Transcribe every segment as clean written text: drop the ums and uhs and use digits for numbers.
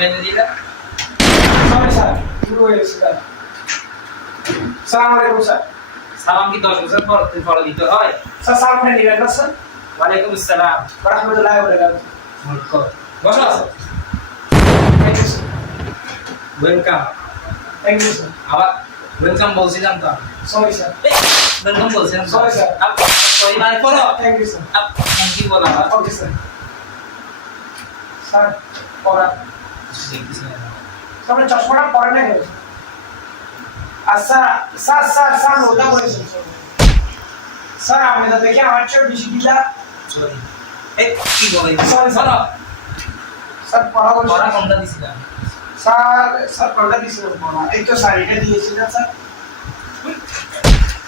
বেঁধে দিলে sorry sir শুরু হয়ে গেছে স্যার সালাম আলাইকুম স্যার সালাম কি 10 বছর পর তুই ফলো দিতে হয়? স্যার সালামটা নিবেন না স্যার ওয়ালাইকুম আসসালাম। রাহমাতুল্লাহি ওয়া বারাকাতুহু মুরকো বসো আছে thank you sir welcome. Thank you sir আবার ওয়েলকাম বলছিলাম তো সরি স্যার ওয়েলকাম বলছিলাম Sorry, sir. সরি মানে পড়ো thank you sir thank you বলা আবার ওকে স্যার স্যার পড়া দেখতেছি না। আপনি চশমাটা পরে না কেন আচ্ছা স্যার স্যার স্যার ওটা বলেছেন স্যার আপনি তো দেখে আমার চেয়ে বেশি দিলা সরি এই কি বলে Sorry, sir. বলো স্যার পড়া বলছেন পড়া কোনটা দিছিলাম? স্যার স্যার পড়া দিয়েছিলেন পড়া এই তো স্যার এটা দিয়েছিলেন স্যার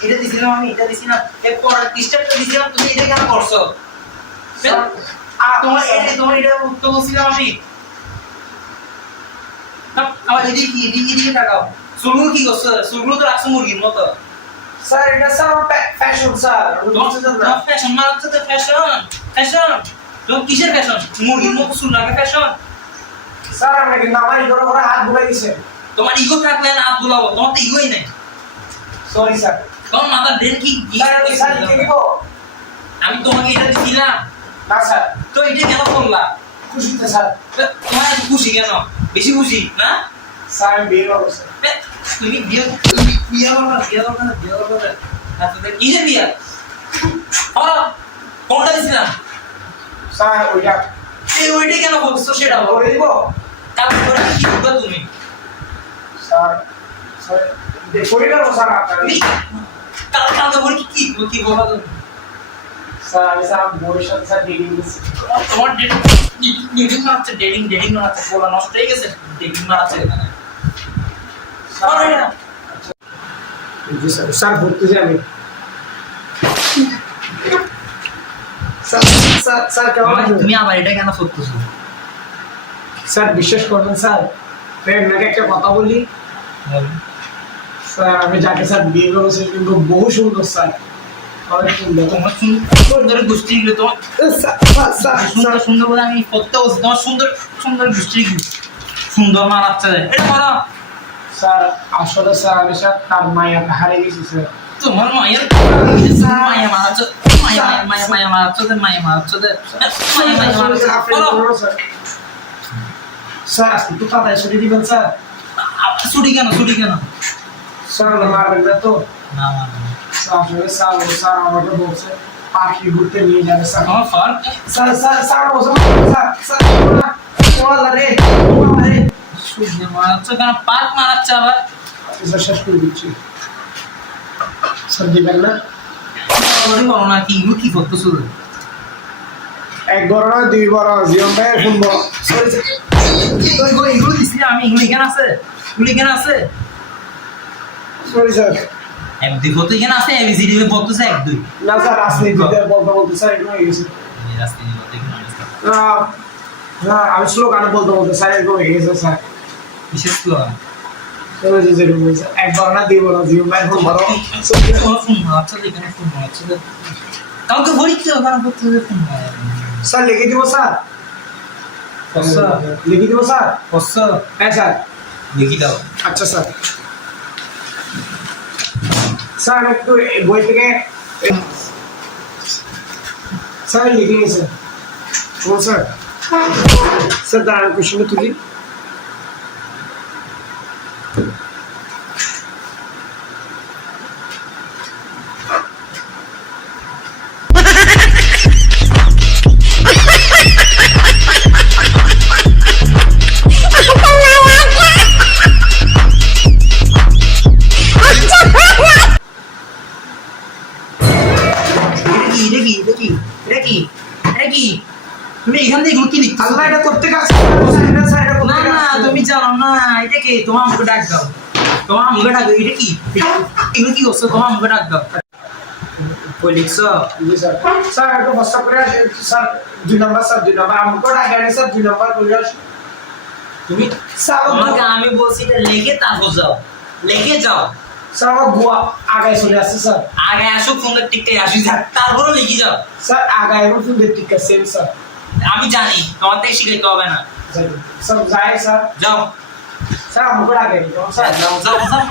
এটা দিছিলাম আমি, এটা দিছি না। এই পড়ার পৃষ্ঠাটা দিছিলাম, তুমি এটা কেন করছো? স্যার তোমার এটা উত্তর বলছিলাম আমি। না, আমার এদিকে তাকাও। চুলগুলো কি করছো? চুলগুলো তো রাখছো মুরগির মতো। স্যার এটা স্যার ফ্যাশন স্যার তোমার ফ্যাশন মানে হচ্ছে ফ্যাশন। তোমার কিসের ফ্যাশন? মুরগির মতো চুল রাখা ফ্যাশন? স্যার আপনি কিন্তু আমার ইগোর উপরে হাত বুলাই দিয়েছেন তোমার ইগো থাকলে না হাত বুলাবো, তোমার তো ইগোই নাই। সরি স্যার তোমার মাথার ব্রেন কি স্যার আমি স্যার লিখে দিব আমি তোমাকে এটা দিছিলাম, না স্যার তো এটা কেন করলা? খুশিতে স্যার তোমার এত খুশি কেন? বেশি খুশি না? স্যার আমি বিয়ে করবো স্যার তুমি বিয়ে করবে না। আচ্ছা কিসের বিয়ে? কোনটা দিছিলাম? স্যার ওইটা এই ওইটা কেন বলছো সেটা বলো। করে দিব কাল করে কি করবে তুমি? স্যার স্যার করে দেবো স্যার আপনার কাল করে কি বলো তুমি? স্যার আমি স্যার বউয়ের সাথে স্যার ডেটিং করছি তোমার ডেটিং মারাচ্ছে বলা নষ্ট হয়ে গেছে। ডেটিং মারাচ্ছে এখানে করো এটা। জি স্যার স্যার বলতেছি আমি স্যার স্যার স্যার কেমন আছেন? তুমি আবার এটা কেন করতেছো? স্যার বিশ্বাস করবেন স্যার আমি আপনাকে একটা কথা বলি স্যার আমি যাকে স্যার বিয়ে করেছি কিন্তু বহু সুন্দর স্যার অনেক সুন্দর তোমার সুন্দর গোষ্ঠী তোমার স্যার সুন্দর বলে আমি করতে বলছি, তোমার সুন্দর গোষ্ঠী সুন্দর মারাচ্ছে এটা বলো। স্যার আসলে স্যার আমি স্যার তার মায়াকে হারিয়ে গেছি স্যার তোমার মায়ের মায়া মারাচ্ছে মায়া মারাচ্ছে স্যার আজকে একটু তাড়াতাড়ি ছুটি দিবেন স্যার ছুটি কেন স্যার মারবেন না তো না স্যার আসলে স্যার আমাকে বলছে পাখি ঘুরতে নিয়ে যাবে স্যার আমার ফার স্যার বলছে স্যার ওয়াল্লাহ রে সূর্য মারাচ্ছে কেন? পাক মারাচ্ছে আবার। স্যার শেষ করে দিচ্ছি স্যার দিবেন না বলো না কি এগুলো কি করতেছো? এক বড় না দুই বড় জীবন ভাইয়ের ফোন বড় এগুলো দিচ্ছি আমি, এগুলো এখানে আছে সরি স্যার এক দুই বলতে এখানে আছে এবিসিডি বলতেছে এক দুই না স্যার রাজনীতিতে বলতে স্যার এগুলো হয়ে গেছে না আমি স্লোগানে বলতে স্যার এগুলো হয়ে গেছে স্যার বিশেষ করে এক বড় না দুই বড় জীবন ভাইয়ের ফোন বড় ফোন মারাচ্ছে এখানে ফোন মারাচ্ছে কাউকে বলি কি ওখানে করতে ফোন স্যার লিখে দিব স্যার লিখে দিব স্যার হ্যাঁ স্যার দেখি দাও। আচ্ছা স্যার স্যার একটু বই থেকে স্যার লিখে নিয়েছে ও স্যার স্যার দাঁড়ান কোশ্চেনটা তুলি তুমি এখান থেকে কি লিখছো? আল্লাহ এটা করতে কাজ না তুমি জানো না এটা কি? তোমার মুখে ডাক দাও, তোমার মুখে ডাক দাও। এটা কি? এগুলো কি করছো? তোমার মুখে ডাক দাও। কই লিখছো? জি স্যার স্যার একটু বস্তা করে স্যার 2 নাম্বার স্যার 2 নাম্বার আমাকে ডাকে আনি স্যার 2 নাম্বার করে আসি তুমি স্যার আমাকে আমি বলছি এটা লিখে তারপর যাও, লিখে যাও। স্যার আমার গোয়া আগায় চলে আসছে স্যার আগে আসো ফোনের টিকটাই আসি তারপরে লিখে যাও। স্যার আগায় এবং ফুলের টিকা সেম স্যার আমি জানি তোমার থেকে শিখাইতে হবে না। सब जाए सर যাও सर हमको डाके যাও যাও যাও